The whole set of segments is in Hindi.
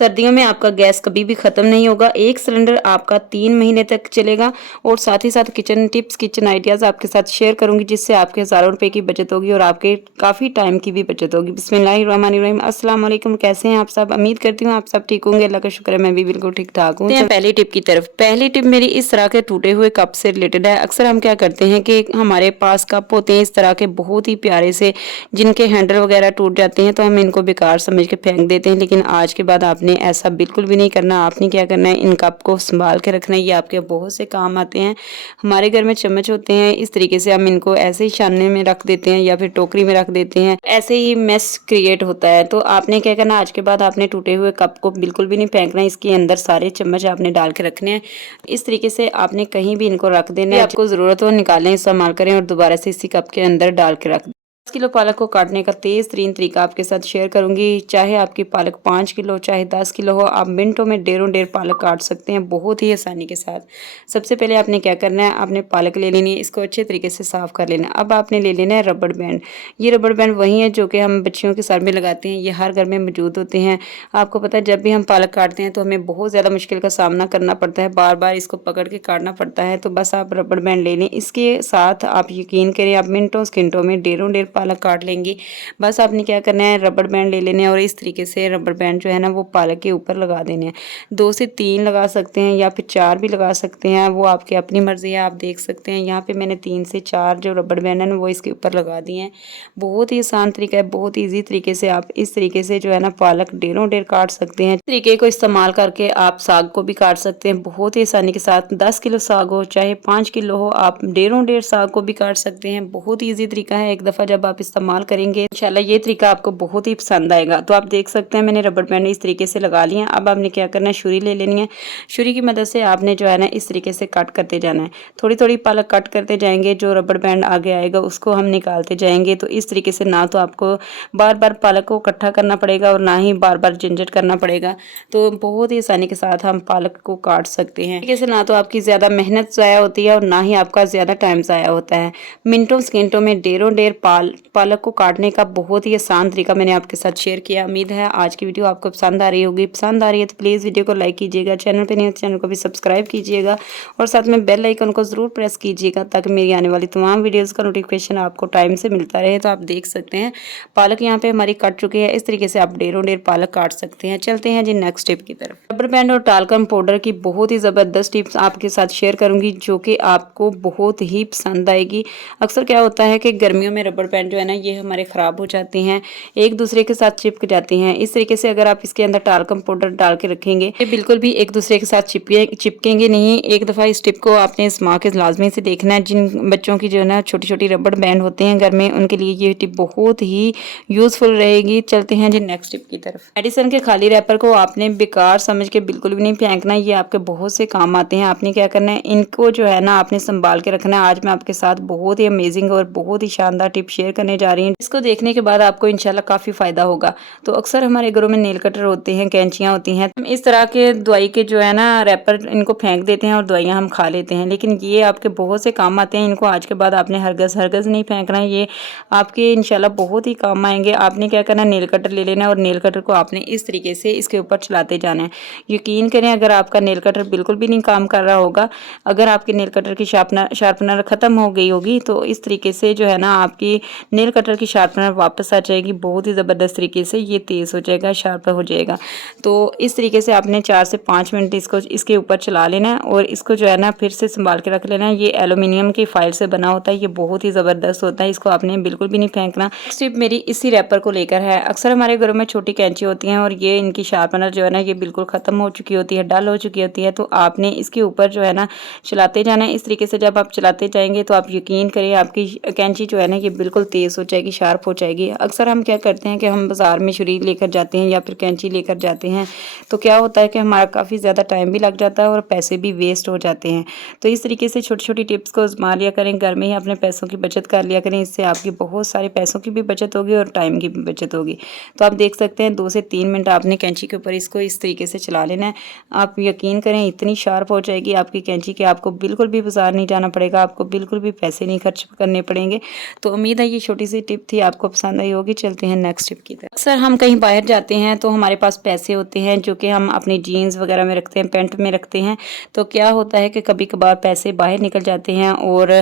सर्दियों में आपका गैस कभी भी ख़त्म नहीं होगा। एक सिलेंडर आपका 3 महीने तक चलेगा और साथ ही साथ किचन टिप्स, किचन आइडियाज़ आपके साथ शेयर करूँगी, जिससे आपके हज़ारों रुपए की बचत होगी और आपके काफ़ी टाइम की भी बचत होगी। बिस्मिल्लाहिर्रहमानिर्रहीम। अस्सलाम वालेकुम, कैसे हैं आप सब? उम्मीद करती हूँ आप सब ठीक होंगे। अल्लाह का शुक्र है, मैं भी बिल्कुल ठीक-ठाक हूँ। चलते हैं पहली टिप की तरफ। पहली टिप मेरी इस तरह के टूटे हुए कप से रिलेटेड है। अक्सर हम क्या करते हैं कि हमारे पास कप होते हैं इस तरह के बहुत ही प्यारे से, जिनके हैंडल वगैरह टूट जाते हैं, तो हम इनको बेकार समझ के फेंक देते हैं। लेकिन आज के बाद आपने ऐसा बिल्कुल भी नहीं करना। आपने क्या करना है, इन कप को संभाल के रखना है। ये आपके बहुत से काम आते हैं। हमारे घर में चम्मच होते हैं, इस तरीके से हम इनको ऐसे ही छानने में रख देते हैं या फिर टोकरी में रख देते हैं, ऐसे ही मेस क्रिएट होता है। तो आपने क्या करना, आज के बाद आपने टूटे हुए कप को बिल्कुल भी नहीं फेंकना। इसके अंदर सारे चम्मच आपने डाल के रखने हैं। इस तरीके से आपने कहीं भी इनको रख देना है। आपको ज़रूरत हो निकालें, इस्तेमाल करें और दोबारा से इसी कप के अंदर डाल के रख दें। 10 किलो पालक को काटने का तेज़ तरीन तरीका आपके साथ शेयर करूंगी। चाहे आपकी पालक 5 किलो चाहे 10 किलो हो, आप मिनटों में ढेरों ढेर पालक काट सकते हैं बहुत ही आसानी के साथ। सबसे पहले आपने क्या करना है, आपने पालक ले लेनी है, इसको अच्छे तरीके से साफ़ कर लेना है। अब आपने ले लेना है रबड़ बैंड। ये रबड़ बैंड वही है जो कि हम बच्चियों के सर में लगाते हैं। ये हर घर में मौजूद होते हैं। आपको पता है, जब भी हम पालक काटते हैं तो हमें बहुत ज़्यादा मुश्किल का सामना करना पड़ता है, बार बार इसको पकड़ के काटना पड़ता है। तो बस आप रबड़ बैंड ले लें। इसके साथ आप यकीन करें, आप मिनटों सेकंडों में ढेरों ढेर पालक काट लेंगे। बस आपने क्या करना है, रबड़ बैंड ले लेने हैं और इस तरीके से रबड़ बैंड जो है ना वो पालक के ऊपर लगा देने हैं। 2 से 3 लगा सकते हैं या फिर 4 भी लगा सकते हैं, वो आपकी अपनी मर्ज़ी है। आप देख सकते हैं यहाँ पे मैंने 3 से 4 जो रबड़ बैंड है ना वो इसके ऊपर लगा दिए हैं। बहुत ही आसान तरीका है, बहुत ईजी तरीके से आप इस तरीके से जो है ना पालक ढेरों ढेर काट सकते हैं। इस तरीके को इस्तेमाल करके आप साग को भी काट सकते हैं बहुत ही आसानी के साथ। 10 किलो साग हो चाहे 5 किलो हो, आप ढेरों ढेर साग को भी काट सकते हैं। बहुत ही ईजी तरीका है। एक दफ़ा जब आप इस्तेमाल करेंगे इंशाल्लाह ये तरीका आपको बहुत ही पसंद आएगा। तो आप देख सकते हैं मैंने रबड़ बैंड इस तरीके से लगा लिए हैं। अब आपने क्या करना है, छुरी ले लेनी है। छुरी की मदद से आपने जो है ना इस तरीके से कट करते जाना है। थोड़ी थोड़ी पालक कट करते जाएंगे, जो रबड़ बैंड आगे आएगा उसको हम निकालते जाएंगे। तो इस तरीके से ना तो आपको बार बार पालक को इकट्ठा करना पड़ेगा और ना ही बार बार झंझट करना पड़ेगा। तो बहुत ही आसानी के साथ हम पालक को काट सकते हैं। तरीके से ना तो आपकी ज़्यादा मेहनत ज़ाया होती है और ना ही आपका ज़्यादा टाइम ज़ाया होता है। मिनटों सेकंडों में ढेरों ढेर पालक को काटने का बहुत ही आसान तरीका मैंने आपके साथ शेयर किया। उम्मीद है आज की वीडियो आपको पसंद आ रही होगी। पसंद आ रही है तो प्लीज़ वीडियो को लाइक कीजिएगा, चैनल पे नहीं है तो चैनल को भी सब्सक्राइब कीजिएगा और साथ में बेल आइकन को ज़रूर प्रेस कीजिएगा ताकि मेरी आने वाली तमाम वीडियोज़ का नोटिफिकेशन आपको टाइम से मिलता रहे। तो आप देख सकते हैं पालक यहाँ पे हमारी कट चुकी है। इस तरीके से आप ढेरों ढेर पालक काट सकते हैं। चलते हैं जी नेक्स्ट टिप की तरफ। रबर बैंड और टालकम पाउडर की बहुत ही ज़बरदस्त टिप्स आपके साथ शेयर करूंगी जो कि आपको बहुत ही पसंद आएगी। अक्सर क्या होता है कि गर्मियों में रबर बैंड जो है ना ये हमारे ख़राब हो जाते हैं, एक दूसरे के साथ चिपक जाती हैं। इस तरीके से अगर आप इसके अंदर टालकम पाउडर डाल के रखेंगे ये बिल्कुल भी एक दूसरे के साथ चिपकेंगे नहीं। एक दफ़ा इस टिप को आपने इस्तेमाल के लाजमी से देखना है। जिन बच्चों की जो है ना छोटी छोटी रबड़ बैंड होते हैं घर में, उनके लिए ये टिप बहुत ही यूज़फुल रहेगी। चलते हैं जी नेक्स्ट टिप की तरफ। मेडिसिन के खाली रैपर को आपने बेकार समझ के बिल्कुल भी नहीं फेंकना। ये आपके बहुत से काम आते हैं। आपने क्या करना है, इनको जो है ना आपने संभाल के रखना है। आज मैं आपके साथ बहुत ही अमेजिंग और बहुत ही शानदार टिप शेयर करने जा रही हूँ। इसको देखने के बाद आपको इंशाल्लाह काफ़ी फ़ायदा होगा। तो अक्सर हमारे घरों में नेल कटर होते हैं, कैंचियाँ होती हैं, हम इस तरह के दवाई के जो है ना रैपर इनको फेंक देते हैं और दवाइयाँ हम खा लेते हैं। लेकिन ये आपके बहुत से काम आते हैं। इनको आज के बाद आपने हरगज़ नहीं फेंकना है। ये आपके इंशाल्लाह बहुत ही काम आएंगे। आपने क्या करना है, नेल कटर ले लेना है और नेल कटर को आपने इस तरीके से इसके ऊपर चलाते जाना है। यकीन करें अगर आपका नेल कटर बिल्कुल भी नहीं काम कर रहा होगा, अगर आपके नेल कटर की शार्पनर ख़त्म हो गई होगी, तो इस तरीके से जो है ना आपकी नेल कटर की शार्पनर वापस आ जाएगी। बहुत ही ज़बरदस्त तरीके से ये तेज़ हो जाएगा, शार्प हो जाएगा। तो इस तरीके से आपने 4 से 5 मिनट इसको इसके ऊपर चला लेना है और इसको जो है ना फिर से संभाल के रख लेना है। ये एलुमिनियम की फाइल से बना होता है, ये बहुत ही ज़बरदस्त होता है। इसको आपने बिल्कुल भी नहीं फेंकना। टिप मेरी इसी रैपर को लेकर है। अक्सर हमारे घरों में छोटी कैंची होती हैं और ये इनकी शार्पनर जो है ना ये बिल्कुल ख़त्म हो चुकी होती है, डल हो चुकी होती है। तो आपने इसके ऊपर जो है ना चलाते जाना है। इस तरीके से जब आप चलाते जाएंगे तो आप यकीन करिए आपकी कैंची जो है ना ये बिल्कुल तेज़ हो जाएगी, शार्प हो जाएगी। अक्सर हम क्या करते हैं कि हम बाज़ार में छुरी लेकर जाते हैं या फिर कैंची लेकर जाते हैं, तो क्या होता है कि हमारा काफ़ी ज़्यादा टाइम भी लग जाता है और पैसे भी वेस्ट हो जाते हैं। तो इस तरीके से छोटी छोटी टिप्स को आजमा लिया करें, घर में ही अपने पैसों की बचत कर लिया करें। इससे आपकी बहुत सारे पैसों की भी बचत होगी और टाइम की भी बचत होगी। तो आप देख सकते हैं 2 से 3 मिनट आपने कैंची के ऊपर इसको इस तरीके से चला लेना है। आप यकीन करें इतनी शार्प हो जाएगी आपकी कैंची कि आपको बिल्कुल भी बाज़ार नहीं जाना पड़ेगा, आपको बिल्कुल भी पैसे नहीं खर्च करने पड़ेंगे। तो उम्मीद है ये छोटी सी टिप थी, आपको पसंद आई होगी। चलते हैं नेक्स्ट टिप की तरफ। अक्सर हम कहीं बाहर जाते हैं तो हमारे पास पैसे होते हैं जो कि हम अपनी जीन्स वगैरह में रखते हैं, पैंट में रखते हैं। तो क्या होता है कि कभी कभार पैसे बाहर निकल जाते हैं और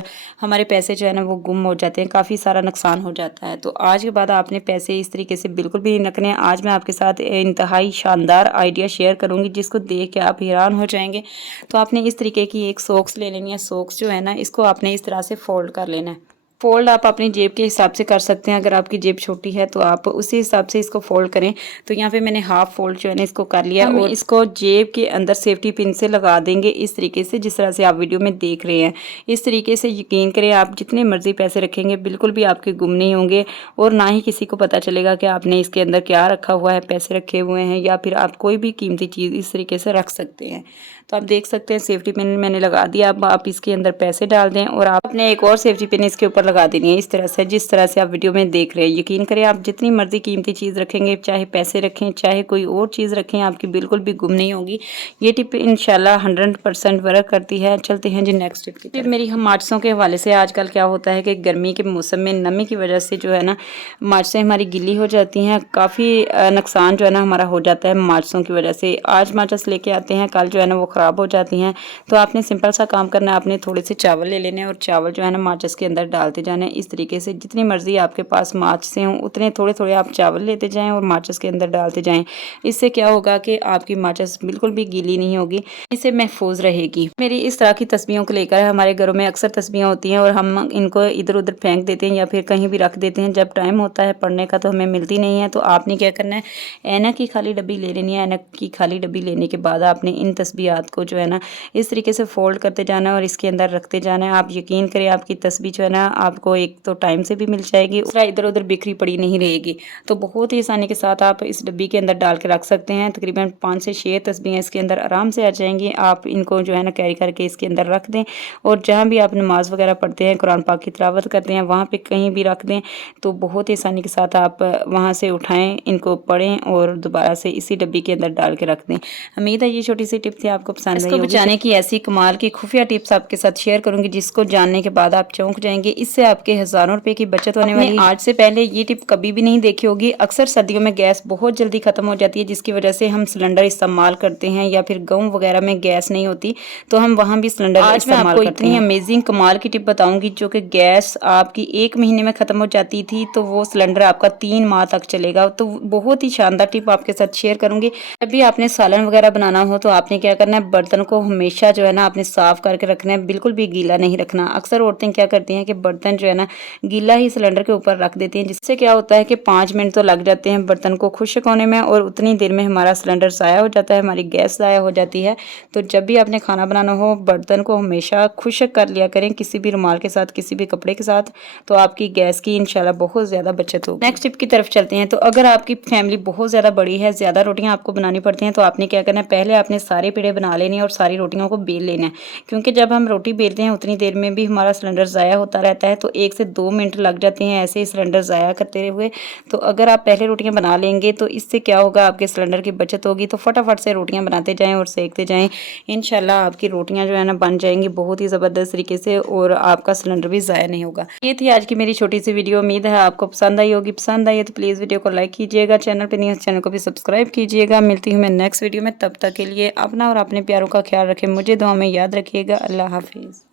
हमारे पैसे जो है ना वो गुम हो जाते हैं, काफ़ी सारा नुकसान हो जाता है। तो आज के बाद आपने पैसे इस तरीके से बिल्कुल भी नहीं रखने। आज मैं आपके साथ इंतहाई शानदार आइडिया शेयर करूँगी जिसको देख के आप हैरान हो जाएंगे। तो आपने इस तरीके की एक सॉक्स ले लेनी है। सॉक्स जो है ना इसको आपने इस तरह से फोल्ड कर लेना है। फोल्ड आप अपनी जेब के हिसाब से कर सकते हैं। अगर आपकी जेब छोटी है तो आप उसी हिसाब से इसको फोल्ड करें। तो यहाँ पे मैंने हाफ फोल्ड जो है ना इसको कर लिया और इसको जेब के अंदर सेफ्टी पिन से लगा देंगे इस तरीके से, जिस तरह से आप वीडियो में देख रहे हैं। इस तरीके से यकीन करें, आप जितने मर्जी पैसे रखेंगे बिल्कुल भी आपके गुम नहीं होंगे और ना ही किसी को पता चलेगा कि आपने इसके अंदर क्या रखा हुआ है, पैसे रखे हुए हैं या फिर आप कोई भी कीमती चीज़ इस तरीके से रख सकते हैं। तो आप देख सकते हैं सेफ्टी पिन मैंने लगा दिया। अब आप इसके अंदर पैसे डाल दें और आपने एक और सेफ्टी पिन इसके ऊपर लगा देनी है इस तरह से, जिस तरह से आप वीडियो में देख रहे हैं। यकीन करें, आप जितनी मर्जी कीमती चीज़ रखेंगे, चाहे पैसे रखें चाहे कोई और चीज़ रखें, आपकी बिल्कुल भी गुम नहीं होगी। ये टिप इंशाल्लाह 100% वर्क करती है। चलते हैं जी नेक्स्ट टिप की तरफ। मेरी हम माचिसों के हवाले से आजकल क्या होता है कि गर्मी के मौसम में नमी की वजह से जो है ना माचिसें हमारी गीली हो जाती हैं। काफ़ी नुकसान जो है ना हमारा हो जाता है माचिसों की वजह से। आज माचिस लेके आते हैं, कल जो है ना वो ख़राब हो जाती हैं। तो आपने सिंपल सा काम करना है, आपने थोड़े से चावल ले लेने और चावल जो है ना माचिस के अंदर डालते जाने इस तरीके से। जितनी मर्जी आपके पास माचिसें हों उतने थोड़े थोड़े आप चावल लेते जाएं और माचिस के अंदर डालते जाएं। इससे क्या होगा कि आपकी माचिस बिल्कुल भी गीली नहीं होगी, इससे महफूज रहेगी। मेरी इस तरह की तस्बीहों को लेकर हमारे घरों में अक्सर तस्बीहें होती हैं और हम इनको इधर उधर फेंक देते हैं या फिर कहीं भी रख देते हैं। जब टाइम होता है पढ़ने का तो हमें मिलती नहीं है। तो आपने क्या करना है, ऐनक की खाली डब्बी ले लेनी है। ऐनक की खाली डब्बी लेने के बाद आपने इन तस्बीहात को जो है ना इस तरीके से फोल्ड करते जाना है और इसके अंदर रखते जाना है। आप यकीन करें, आपकी तस्बीह जो है ना आपको एक तो टाइम से भी मिल जाएगी, दूसरा इधर उधर बिखरी पड़ी नहीं रहेगी। तो बहुत ही आसानी के साथ आप इस डब्बी के अंदर डाल के रख सकते हैं। तकरीबन 5 से 6 तस्बीहें इसके अंदर आराम से आ जाएंगी। आप इनको जो है ना कैरी करके इसके अंदर रख दें और जहाँ भी आप नमाज वगैरह पढ़ते हैं, कुरान पाक की तिलावत करते हैं, वहाँ पे कहीं भी रख दें। तो बहुत ही आसानी के साथ आप वहाँ से उठाएं, इनको पढ़ें और दोबारा से इसी डब्बी के अंदर डाल के रख दें। उम्मीद है ये छोटी सी टिप थी आपको पसंद आई होगी। इसको बचाने की ऐसी कमाल की खुफिया टिप्स आपके साथ शेयर करूंगी जिसको जानने के बाद आप चौंक जाएंगे। इससे आपके हजारों रुपए की बचत होने वाली है। आज से पहले ये टिप कभी भी नहीं देखी होगी। अक्सर सर्दियों में गैस बहुत जल्दी खत्म हो जाती है, जिसकी वजह से हम सिलेंडर इस्तेमाल करते हैं या फिर गाँव वगैरह में गैस नहीं होती तो हम वहाँ भी सिलेंडर इस्तेमाल करते हैं। इतनी अमेजिंग कमाल की टिप बताऊंगी जो कि गैस आपकी 1 महीने में खत्म हो जाती थी तो वो सिलेंडर आपका 3 माह तक चलेगा। तो बहुत ही शानदार टिप आपके साथ शेयर करूंगी। जब भी आपने सालन वगैरह बनाना हो तो आपने क्या करना है, बर्तन को हमेशा जो है ना आपने साफ करके रखना है, बिल्कुल भी गीला नहीं रखना। अक्सर औरतें क्या करती हैं कि बर्तन जो है ना गीला ही सिलेंडर के ऊपर रख देती हैं, जिससे क्या होता है कि 5 मिनट तो लग जाते हैं बर्तन को खुश्क होने में और उतनी देर में हमारा सिलेंडर ज़ाया हो जाता है, हमारी गैस ज़ाया हो जाती है। तो जब भी आपने खाना बनाना हो बर्तन को हमेशा खुश्क कर लिया करें, किसी भी रुमाल के साथ, किसी भी कपड़े के साथ। तो आपकी गैस की इंशाल्लाह बहुत ज़्यादा बचत होगी। नेक्स्ट टिप की तरफ चलते हैं। तो अगर आपकी फैमिली बहुत ज़्यादा बड़ी है, ज़्यादा रोटियाँ आपको बनानी पड़ती हैं, तो आपने क्या करना है, पहले आपने सारे पेड़े बना लेने और सारी रोटियों को बेल लेना है। क्योंकि जब हम रोटी बेलते हैं उतनी देर में भी हमारा सिलेंडर ज़ाया होता रहता है, तो 1 से 2 मिनट लग जाते हैं ऐसे ही सिलेंडर ज़ाया करते हुए। तो अगर आप पहले रोटियां बना लेंगे तो इससे क्या होगा, आपके सिलेंडर की बचत होगी। तो फटाफट से रोटियां बनाते जाएं और सेकते जाएं। इंशाल्लाह आपकी रोटियां जो है ना बन जाएंगी बहुत ही ज़बरदस्त तरीके से और आपका सिलेंडर भी ज़ाया नहीं होगा। ये थी आज की मेरी छोटी सी वीडियो। उम्मीद है आपको पसंद आई होगी। पसंद आई है तो प्लीज़ वीडियो को लाइक कीजिएगा, चैनल पर नहीं है चैनल को भी सब्सक्राइब कीजिएगा। मिलती हूँ मैं नेक्स्ट वीडियो में, तब तक के लिए अपना और अपने प्यारों का ख्याल रखें। मुझे दुआ में याद रखिएगा। अल्लाह हाफिज़।